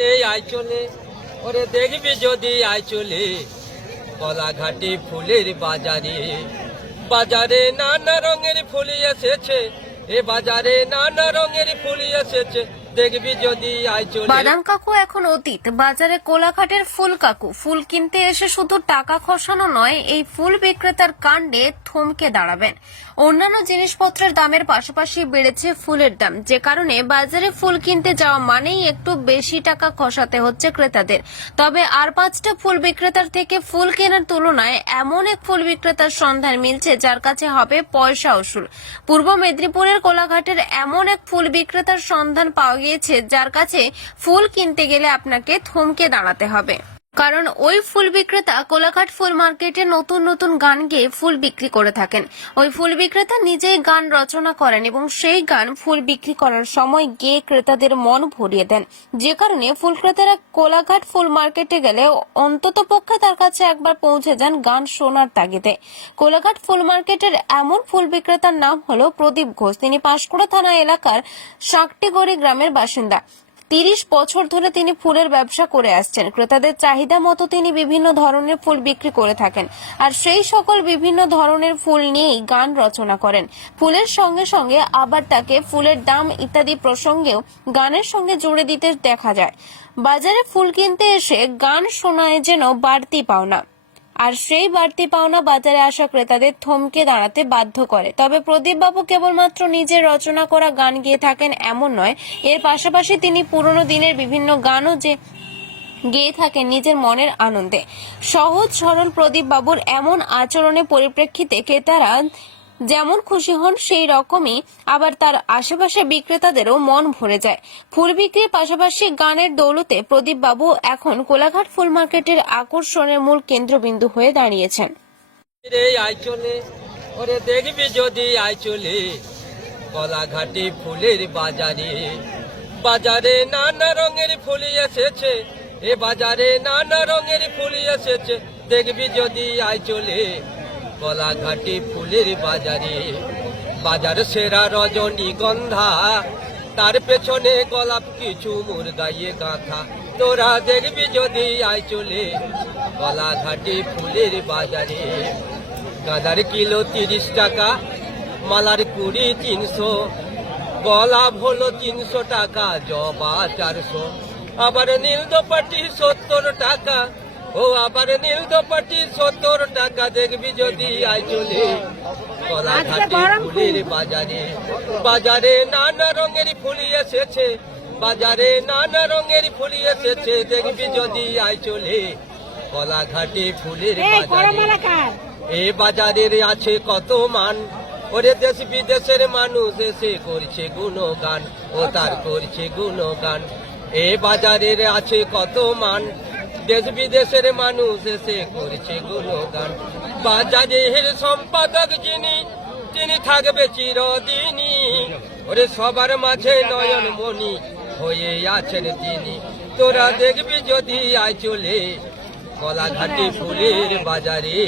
রে আইচলে ওরে দেখবি যদি আইচলে কলাঘাটি ফুলের বাজারে বাজারে নানা রঙের ফুল এসেছে এ বাজারে নানা রঙের ফুল এসেছে দেখবি যদি আইচলে। বাদাম কাকু এখন অতীত। বাজারে কোলাঘাটের ফুল কাকু ফুল কিনতে এসে শুধু টাকা খসানো নয়, এই ফুল বিক্রেতার কাণ্ডে থমকে দাঁড়াবেন। অন্যান্য জিনিসপত্রের দামের পাশাপাশি বেড়েছে ফুলের দাম, যে কারণে বাজারে ফুল কিনতে যাওয়া মানেই একটু বেশি টাকা খসাতে হচ্ছে ক্রেতাদের। তবে আর 5টা ফুল বিক্রেতার থেকে ফুল কেনার তুলনায় এমন এক ফুল বিক্রেতার সন্ধান মিলছে যার কাছে হবে পয়সা উসুল। পূর্ব মেদিনীপুরের কোলাঘাটের এমন এক ফুল বিক্রেতার সন্ধান পাওয়া গিয়েছে যার কাছে ফুল কিনতে গেলে আপনাকে থমকে দাঁড়াতে হবে, কারণ ওই ফুল বিক্রেতা কোলাঘাট ফুল মার্কেটে নতুন নতুন গান গেয়ে ফুল বিক্রি করে থাকেন। ওই ফুল বিক্রেতা নিজেই গান রচনা করেন এবং সেই গান ফুল বিক্রি করার সময় গেয়ে ক্রেতাদের মন ভরিয়ে দেন, যে কারণে ফুল ক্রেতারা কোলাঘাট ফুল মার্কেটে গেলে অন্তত পক্ষে তার কাছে একবার পৌঁছে যান গান শোনার তাগিদে। কোলাঘাট ফুল মার্কেটের এমন ফুল বিক্রেতার নাম হলো প্রদীপ ঘোষ। তিনি পাঁশকুড়া থানা এলাকার শাকটিগড়ি গ্রামের বাসিন্দা। 30 বছর ধরে তিনি ফুলের ব্যবসা করে আসছেন। ক্রেতাদের চাহিদা মতো তিনি বিভিন্ন ধরনের ফুল বিক্রি করে থাকেন, আর সেই সকল বিভিন্ন ধরনের ফুল নিয়েই গান রচনা করেন। ফুলের সঙ্গে সঙ্গে আবার তাকে ফুলের দাম ইত্যাদি প্রসঙ্গেও গানের সঙ্গে জুড়ে দিতে দেখা যায়। বাজারে ফুল কিনতে এসে গান শোনায় যেন বাড়তি পাওনা, আর সেই বাড়তি পাওনা বাজারে আসা ক্রেতাদের থমকে দাঁড়াতে বাধ্য করে। তবে প্রদীপ বাবু কেবলমাত্র নিজের রচনা করা গান গেয়ে থাকেন এমন নয়, এর পাশাপাশি তিনি পুরনো দিনের বিভিন্ন গানও যে গেয়ে থাকেন নিজের মনের আনন্দে। সহজ সরল প্রদীপ বাবুর এমন আচরণের পরিপ্রেক্ষিতে ক্রেতারা যেমন খুশি হন, সেই রকমই আবার তার আশেপাশে বিক্রেতাদেরও মন ভরে যায়। ফুল বিক্রির পাশাপাশি গানের দৌলতে প্রদীপ বাবু এখন কোলাঘাট ফুল মার্কেটের আকর্ষণের মূল কেন্দ্রবিন্দু হয়ে দাঁড়িয়েছেন। রে আইচলে ওরে দেখবি যদি আইচলে কলাঘাটি ফুলের বাজারে বাজারে নানা রঙের ফুল এসেছে এ বাজারে নানা রঙের ফুল এসেছে দেখবি যদি আইচলে কলাঘাটি ফুলের বাজারে। বাজার সেরা রজনীগন্ধা, তার পেছনে গোলাপ কিছু মুরগাইয়ে গাঁথা, তোরা দেখবি যদি আইচলে কলাঘাটি ফুলের বাজারে। গাঁদার কিলো 30 টাকা, মালার কুড়ি 300, গোলাপ হলো 300 টাকা, জবা 400, আবার নীল দোপাটি 70 টাকা, ও আবার নীল দোপাটি 70 টাকা দেখবি যদি আইচলে কলাঘাটি ফুলের বাজারে। বাজারে নানা রঙের ফুল এসেছে বাজারে নানা রঙের ফুল এসেছে দেখবি যদি আইচলে কলাঘাটি ফুলের বাজারে। এই বাজারের আছে কত মান, ওরে দেশ বিদেশের মানুষ এসে করছে গুণগান, ও তার করছে গুণগান। এই বাজারের আছে কত মান, দেশ বিদেশের মানুষ এসে করছে গুণগান। বাজারের সম্পাদক যিনি, তিনি থাকবে চিরদিনই, ওরে সবার মাঝে নয়ন মণি হয়ে আছেন তিনি। তোরা দেখবি যদি আইচলে কলাঘাটি ফুলের বাজারে।